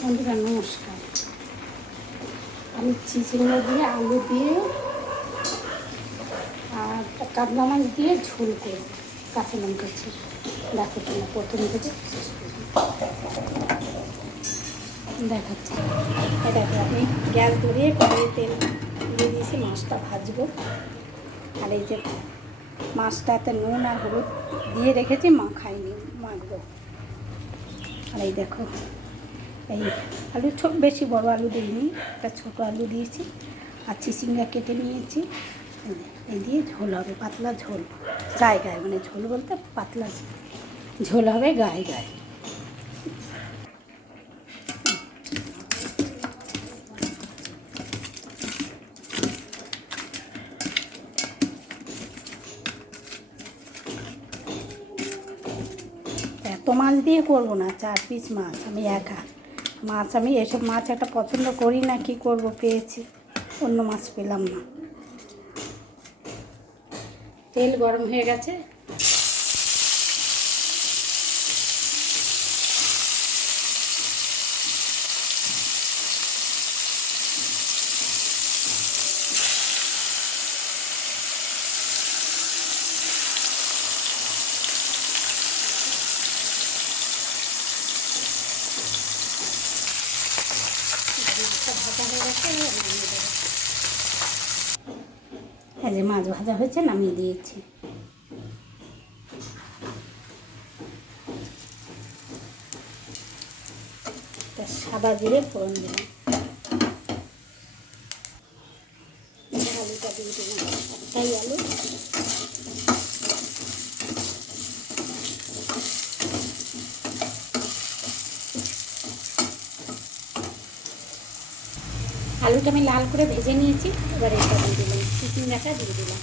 বন্ধুরা নমস্কার। আমি চিচিঙ্গা দিয়ে আলু দিয়ে আর কাতলা মাছ দিয়ে ঝোল করব, কাঁচা লঙ্কা ছিল। দেখো তোমরা প্রথম থেকে শেষ পর্যন্ত দেখাচ্ছি। দেখো আমি গ্যাস ধরিয়ে কড়াইয়ে তেল দিয়ে দিয়েছি, মাছটা ভাজবো। আর এই যে মাছটাতে নুন আর হলুদ দিয়ে রেখেছি, খাইনি, মাখবো। আর এই দেখো এই আলু বেশি বড় আলু দিইনি, একটা ছোটো আলু দিয়েছি। আর চিচিঙ্গা কেটে নিয়েছি। এই দিয়ে ঝোল হবে, পাতলা ঝোল গায়ে গায়ে, মানে ঝোল বলতে পাতলা ঝোল হবে গায়ে গায়ে। এত মাছ দিয়ে করবো না, 4 পিস মাছ, আমি একা মাছ। আমি এসব মাছ একটা পছন্দ করি না, কি করব, পেয়েছি, অন্য মাছ পেলাম না। তেল গরম হয়ে গেছে, ভাজা হয়ে গেছে, নামিয়ে দেবো। এই যে মাছ ভাজা হয়েছে, নামিয়ে দিয়েছি। সাদা জিরে ফোড়ন দিলাম, আলুটা দিয়ে দিলাম, একটাই আলু। আলুটা আমি লাল করে ভেজে নিয়েছি, এবার এটা দিয়ে দিলাম, চিচিঙ্গাটা দিয়ে দিলাম।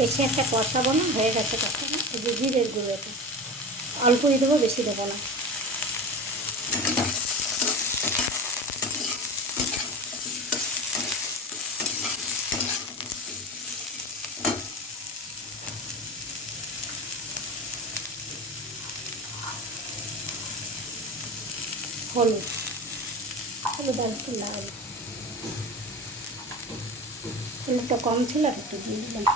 বেশি একটা কষাবো না, হয়ে গেছে কষানো। এই যে জিরের গুঁড়ো, এটা অল্পই দেবো, বেশি দেবো না। হলুদ হলুদ আর একটু লাল, হলুদটা কম ছিল, আর একটু দিয়ে দিলাম।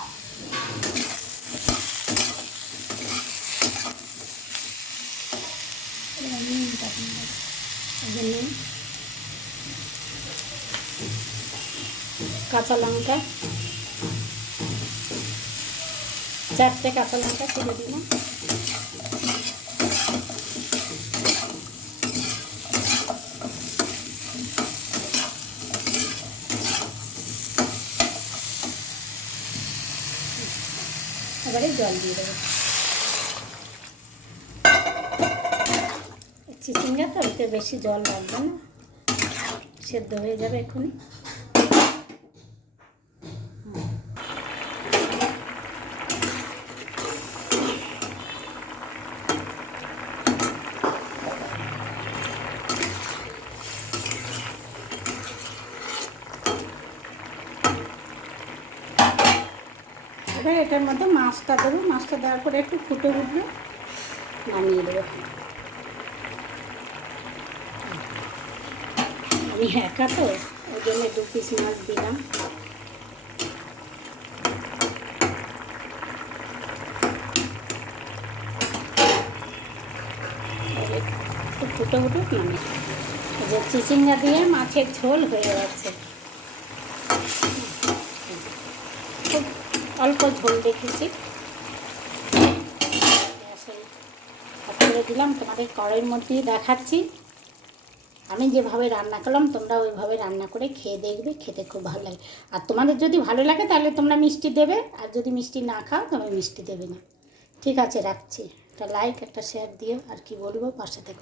কাঁচা লঙ্কা, 4টে কাঁচা লঙ্কা তুলে দিলাম। এবারে জল দিয়ে দেবো। চিচিঙ্গা তো, ওতে বেশি জল লাগবে না, সেদ্ধ হয়ে যাবে এক্ষুনি। এবার এটার মধ্যে মাছটা দেবো, মাছটা দেওয়ার পরে একটু ফুটে উঠবে, নামিয়ে দেবো। আমি একা তো, ওই জন্য 2 পিস মাছ দিলাম। ফুটে উঠুক, নামি। যে চিচিঙ্গা দিয়ে মাছের ঝোল হয়ে যাচ্ছে। খুব অল্প ঝোল রেখেছি, করে দিলাম। তোমাদের কড়াইয়ের মধ্যেই দেখাচ্ছি আমি যেভাবে রান্না করলাম, তোমরা ওইভাবে রান্না করে খেয়ে দেখবে, খেতে খুব ভালো লাগে। আর তোমাদের যদি ভালো লাগে তাহলে তোমরা মিষ্টি দেবে, আর যদি মিষ্টি না খাও তবে মিষ্টি দেবে না। ঠিক আছে, রাখছি। একটা লাইক একটা শেয়ার দিও, আর কি বলবো, পাশে থেকো।